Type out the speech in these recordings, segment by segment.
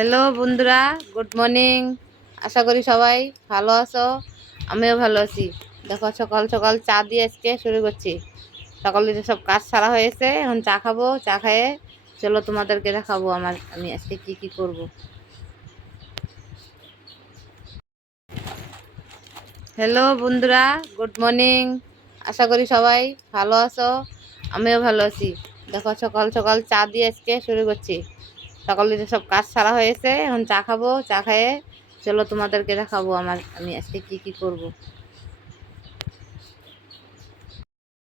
Hello বন্ধুরা, good morning. আশা করি সবাই ভালো আছো, আমিও ভালো আছি। দেখো সকাল সকাল চা দিয়ে আজকে শুরু করছি। সকালে সব কাজ সারা হয়েছে, এখন চা খাবো। চা খেয়ে চলো তোমাদেরকে দেখাবো আমি আজকে কি কি করব। হ্যালো বন্ধুরা, গুড মর্নিং। আশা করি সবাই ভালো আছো, আমিও ভালো আছি। দেখো সকাল সকাল চা দিয়ে আজকে শুরু করছি। সকালে সব কাজ সারা হয়েছে, এখন চা খাবো। চা খেয়ে চলো তোমাদেরকে দেখাবো আমি আজকে কি কি করব।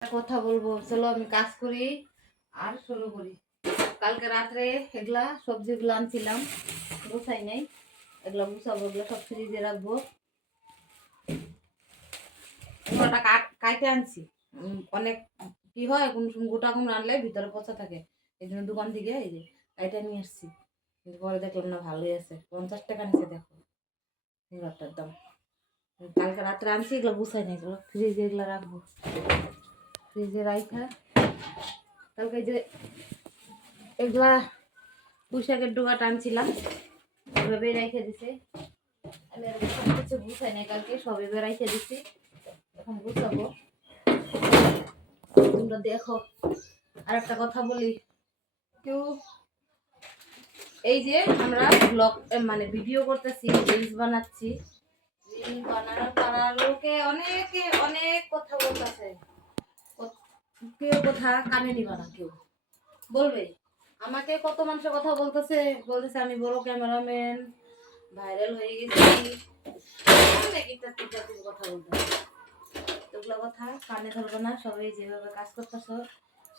কথা বলবো, চলো আমি কাজ করি আর শুরু করি। কালকে রাত্রে এগুলা সবজিগুলো আনছিলাম, গুছাই নাই। এগুলো গুছাবো, এগুলো সব ফ্রিজে রাখবো। এগুলোটা কাইটে আনছি। অনেক কি হয়, কোন সময় গোটা কুমড়ো আনলে ভিতরে পচা থাকে, এই জন্য দোকান থেকে এই যে কাইটে নিয়ে আসছি। কিন্তু পরে দেখলাম না, ভালোই আছে। 50 টাকা নিচে দেখো সিঙ্গারটার দাম। কালকে রাত্রে আনছি, এগুলো গুছাই নাই, এগুলো ফ্রিজে এগুলো রাখবো। ফ্রিজে রাখা কালকে যে এগুলা পুঁইশাকের ডোকাটা আনছিলাম, এভাবেই রেখে দিছে। আমি আর সব কিছু গুছাই নাই, কালকে সব এভাবে রেখে দিছি। এখন গুছাবো, তোমরা দেখো। আর একটা কথা বলি, কেউ এই যে আমরা ব্লগ মানে ভিডিও করতেছি, রিলস বানাচ্ছি, রিল বানানোর পর লোকে অনেকে অনেক কথা বলতেছে। কেউ কথা কানে নিবা না, কেউ বলবে। আমাকে কত মানুষের কথা বলতেছে আমি বড় ক্যামেরাম্যান, ভাইরাল হয়ে গেছি, অনেক ইত্যাদি ইত্যাদির কথা বলতেছে। ওগুলো কথা কানে ধরবো না। সবাই যেভাবে কাজ করতেছ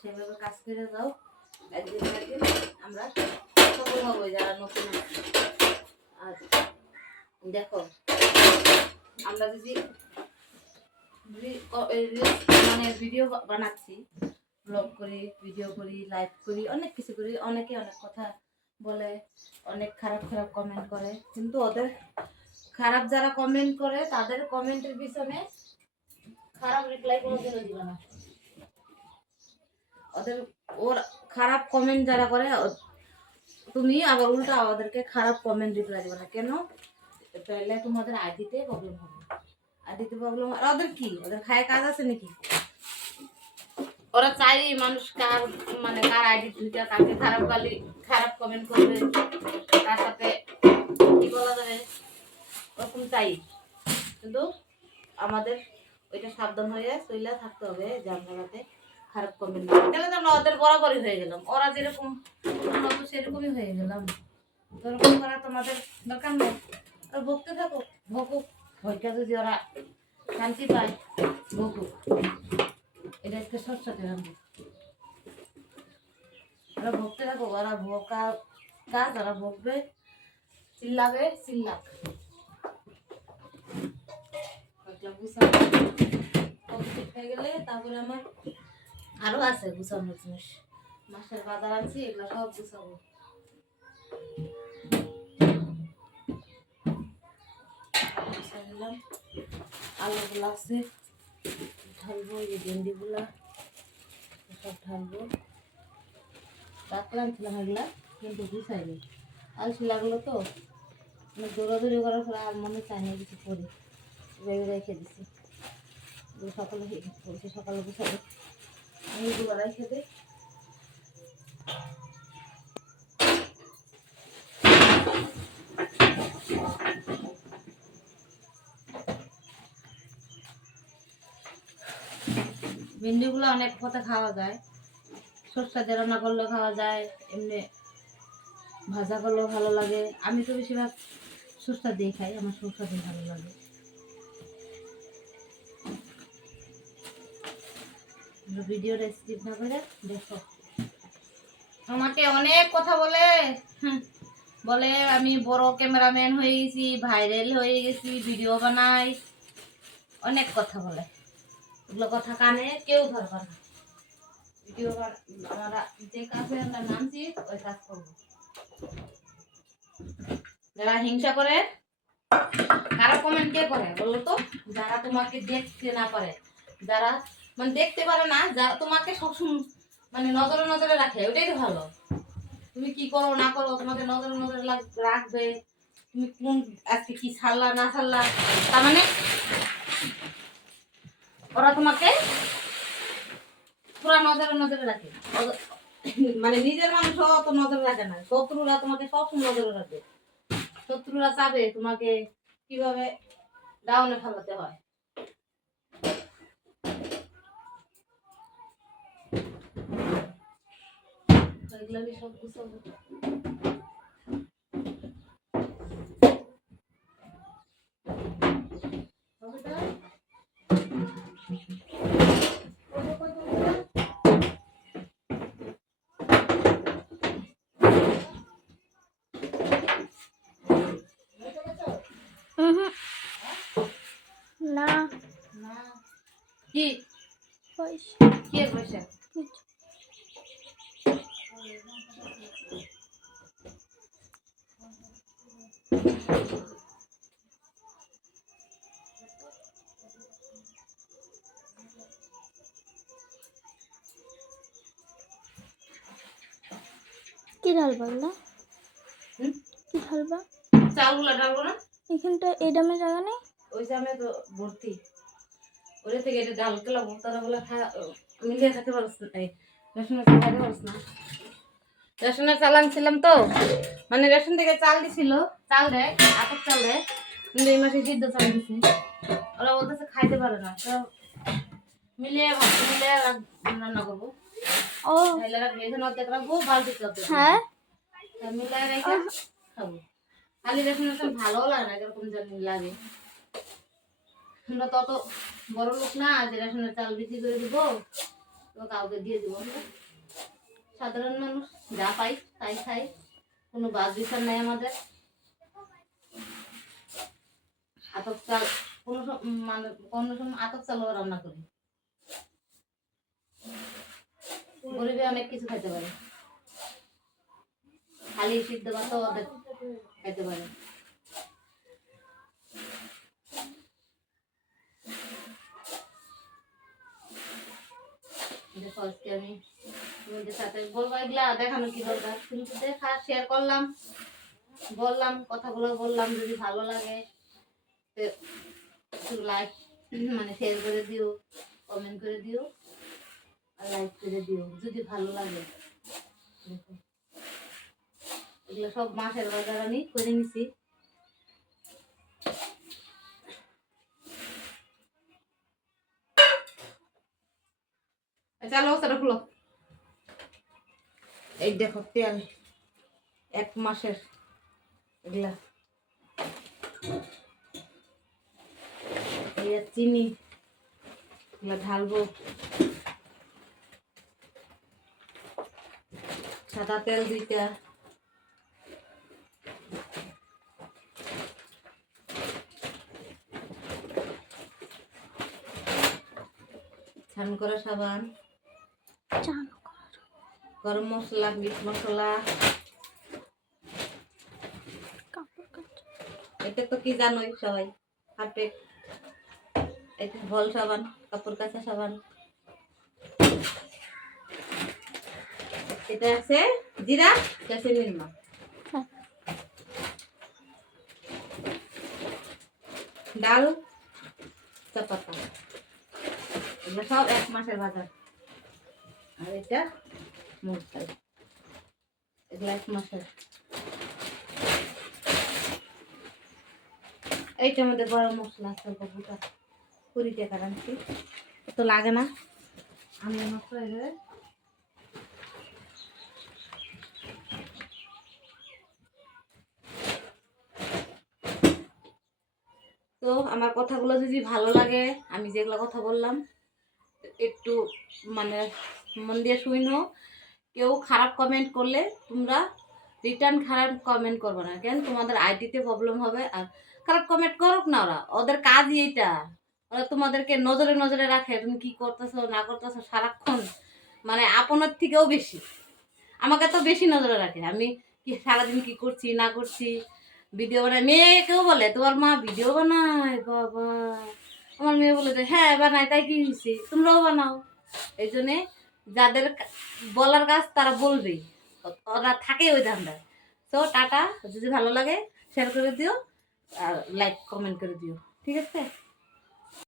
সেভাবে কাজ করে যাও। একদিন একদিন আমরা সফল হবো, যারা নতুন। আর দেখো, আমরা যদি মানে ভিডিও বানাচ্ছি, ব্লগ করি, ভিডিও করি, লাইভ করি, অনেক কিছু করি, অনেকে অনেক কথা বলে, অনেক খারাপ খারাপ কমেন্ট করে। কিন্তু ওদের খারাপ যারা কমেন্ট করে, তাদের কমেন্টের পিছনে খারাপ রিপ্লাই কোনোদিনও দিবে না। ওদের ওর খারাপ কমেন্ট যারা করে, তুমি আবার উল্টা ওদেরকে খারাপ কমেন্ট রিপ্লাই দিবে না। কেন? তাহলে তোমাদের আইডিতে প্রবলেম হবে। আইডিতে প্রবলেম, ওদের কি, ওদের খায় কাজ আছে নাকি? ওরা চাই মানুষ কার মানে কার আইডি ঢুকে কাকে খারাপ গালি খারাপ কমেন্ট করবে, তার সাথে কি বলা যাবে, ওরকম চাই। কিন্তু আমাদের ওইটা সাবধান হয়ে চইলা থাকতে হবে যে আমরা যাতে খারাপ কমেন্ট না, তাহলে তো আমরা ওদের বরাবরই হয়ে গেলাম। ওরা যেরকম আমরা তো সেরকমই হয়ে গেলাম। ওরকম করা তোমাদের দরকার নেই। আর ভুগতে থাকো, ভোগুক। ভয়টা যদি ওরা শান্তি পায়, ভোগুক। এটা একটা সরষাতে রাখবো। ওরা ভোগতে থাকো, ওরা ভোকা কাজ, ওরা ভোগবে, চিল্লাবে, চিল্লাক। হয়ে গেলে তারপরে আমার আরো আছে গুছানোর জিনিস। মাছের বাজার আনছি, এগুলো সব গুছাবো। আলুগুলো আছে ঢালবো, এই যে ভেন্ডিগুলা সব ঢালবো। রাখলাম ছিলাম এগুলা, কিন্তু গুছাইনি। আলসি লাগলো তো, মানে দৌড়াদৌড়ি করার পরে আর মনে চায় না কিছু করি, ভেবে রেখে দিছি। সকালে বলছি সকালে গুছাবো, আমি এগুলো রেখে দিই। ভেন্ডিগুলো অনেক পথে খাওয়া যায়, সরষা দিয়ে রান্না করলেও খাওয়া যায়, এমনি ভাজা করলেও ভালো লাগে। আমি তো বেশিরভাগ সরষা দিয়ে খাই, আমার সরষা দিয়ে ভালো লাগে। ভিডিওটা স্কিপ না করে দেখো। আমাকে অনেক কথা বলে, বলে আমি বড় ক্যামেরাম্যান হয়ে গেছি, ভাইরাল হয়ে গেছি, ভিডিও বানাই, অনেক কথা বলে। এগুলো কথা কানে কেউ ধরবে না। ভিডিও আমরা যে কাজে আমরা নামছি ওই কাজ করবো। যারা হিংসা করে, কারা কমেন্ট কে করে বলো তো? যারা তোমাকে দেখতে না পারে, যারা মানে দেখতে পারে না, যারা তোমাকে সবসময় মানে নজরে নজরে রাখে, ওইটাই তো ভালো। তুমি কি করো না করো তোমাকে নজরে নজরে রাখবে, তুমি কোন আজকে কি ছাড়লা না ছাড়লা, তার মানে ওরা তোমাকে পুরা নজরে নজরে রাখে। মানে নিজের মানুষ অত নজরে রাখে না, শত্রুরা তোমাকে সবসময় নজরে রাখবে। শত্রুরা চাবে তোমাকে কিভাবে ডাউনে ফেলাতে হয়। এগুলো আমি সব গুছাবো। না কি পয়সা কে পয়সা? কি ঢালবা এগুলো? হুম? কি ঢালবা? চালগুলো ডালবো না? এখানটা এই দামে জায়গা নেই? ওই সামনে তো ভর্তি, ওরে থেকে এটা ডাল কেলা তারা বলে মিলিয়ে খেতে পারছ না, এই রেশনের চাল খেতে পারছ না। রেশনের চাল আনছিলাম তো, মানে রেশন থেকে চাল দিছিল, চাল দেয় আতপ চাল দেয়, কিন্তু এই মাসে সিদ্ধ চাল দিছে। ওরা বলতেছে খাইতে পারে না, তো মিলিয়ে ভাবছি মিলিয়ে রান্না করবো। ও তাহলে রাখবো, এখানে অর্ধেক রাখবো, বালতি চাপে হ্যাঁ মিলিয়ে রেখে খাবো। খালি রেশনের চাল ভালো লাগে না, এরকম জানি লাগে। আমরা তত বড় লোক না যে রেশনের চাল বিক্রি করে দিব, তো কাউকে দিয়ে দিব। সাধারণ মানুষ যা পাই তাই খাই, কোনো বাদ বিচার নাই আমাদের। আতপ চাল মানে কোনো সময় আতপ চালও রান্না করি। গরিবে অনেক কিছু খাইতে পারে, খালি সিদ্ধ ভাত ওদের খাইতে পারে। দেখো আজকে আমি তোমাদের সাথে বলবো, এগুলা দেখানো কি দরকার, কিন্তু দেখা শেয়ার করলাম, বললাম কথাগুলো বললাম। যদি ভালো লাগে লাইক মানে শেয়ার করে দিও, কমেন্ট করে দিও, আর লাইক করে দিও যদি ভালো লাগে। দেখো এগুলো সব মাসের বাজার আমি করে নিছি। চালো সেটা খুলো। এই দেখো তেল 1 মাসের, এগুলা চিনি এগুলা ঢালবো। সাদা তেল 2টা, স্নান করা সাবান, গরম মশলা, মিট মশলা। এটা তো কি জানোই সবাই, হারপেক, এটা ভল সাবান, কাপড় কাচা সাবান। এটা আছে জিরা, কাঁচা নিমা, ডাল, চাপাতা, এগুলো সব 1 মাসের বাজার। আর এটা মশলা, এগুলো 1 মাসের। এইটার মধ্যে গরম মশলা আছে গোটা 20 টাকা আনছি, তো লাগে না আমি মাত্র এভাবে। তো আমার কথাগুলো যদি ভালো লাগে, আমি যেগুলো কথা বললাম একটু মানে মন দিয়ে শুনো। কেউ খারাপ কমেন্ট করলে তোমরা রিটার্ন খারাপ কমেন্ট করবে না, কেন তোমাদের আইডিতে প্রবলেম হবে। আর খারাপ কমেন্ট করুক না, ওদের কাজই এইটা, ওরা তোমাদেরকে নজরে নজরে রাখে, তুমি কি করতেছো না করতেছো সারাক্ষণ, মানে আপনার থেকেও বেশি আমাকে তো বেশি নজরে রাখে। আমি কি সারাদিন কি করছি না করছি, ভিডিও বানাই। মেয়েকেও বলে তোমার মা ভিডিও বানায়, বাবা আমার মেয়ে বলে যে হ্যাঁ বানাই, তাই কি হয়েছে, তোমরাও বানাও। এই জন্যে যাদের বলার কাজ তারা বলবেই, ওরা থাকে ওই ধান্দায়। তো টাটা, যদি ভালো লাগে শেয়ার করে দিও আর লাইক কমেন্ট করে দিও, ঠিক আছে।